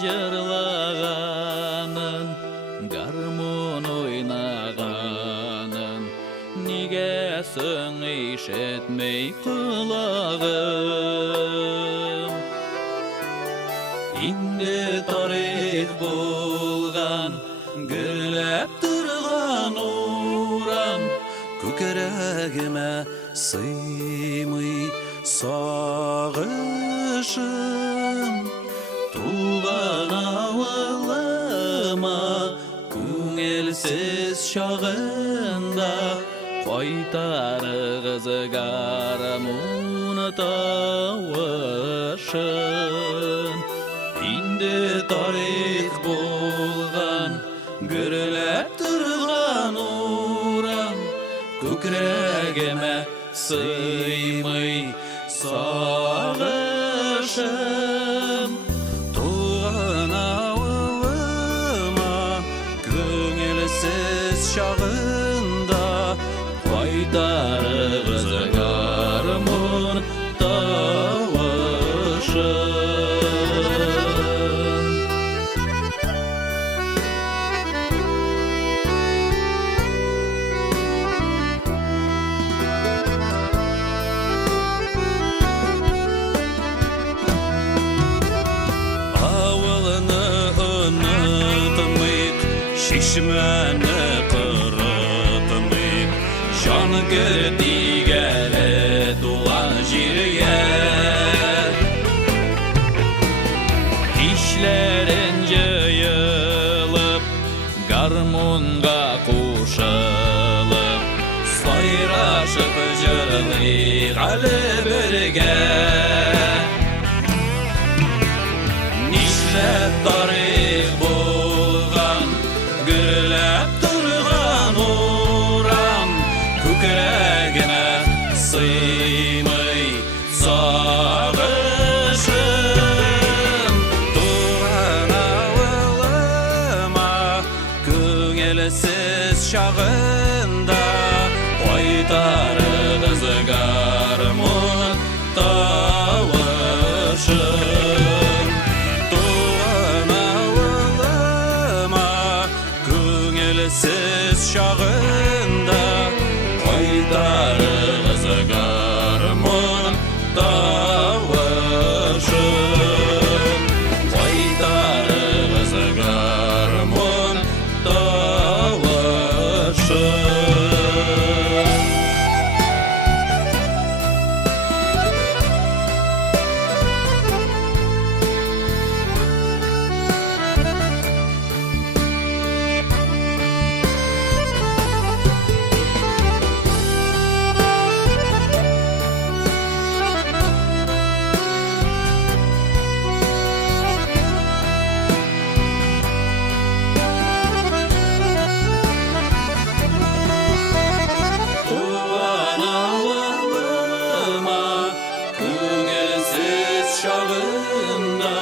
жырлағанын, гармон ойнағанын, неге соң ишетмей құлағым? Инде тарих болған, гүрләп тұрған урам, көкірегіме сыймый сағышым. Туған ауылыма көңілсіз шағында, қайтарығыз гармон тауышын. Инде тарих болған, гүрләп тұрған урам, көкірегіме сыймый сағышым. Туған ауылыма көңілсіз шағында, қайтарығыз гармон тауышын. Шишмәні қырытмайық, жан кірдигәлі туған жерге. Кишләрен жайылып, гармонға қушылып, сайрашып жырлайық әлі бірге. Нишләп тарих болған, гүрләп тұрған урам, көкірегіме сыймый сағышым. Туған ауылыма көңілсіз шағында, қайтарығыз гармон тауышын. Туған ауылыма көңілсіз шағында, қайтарығыз гармон тауышын. Қайтарығыз гармон тауышын. Şağında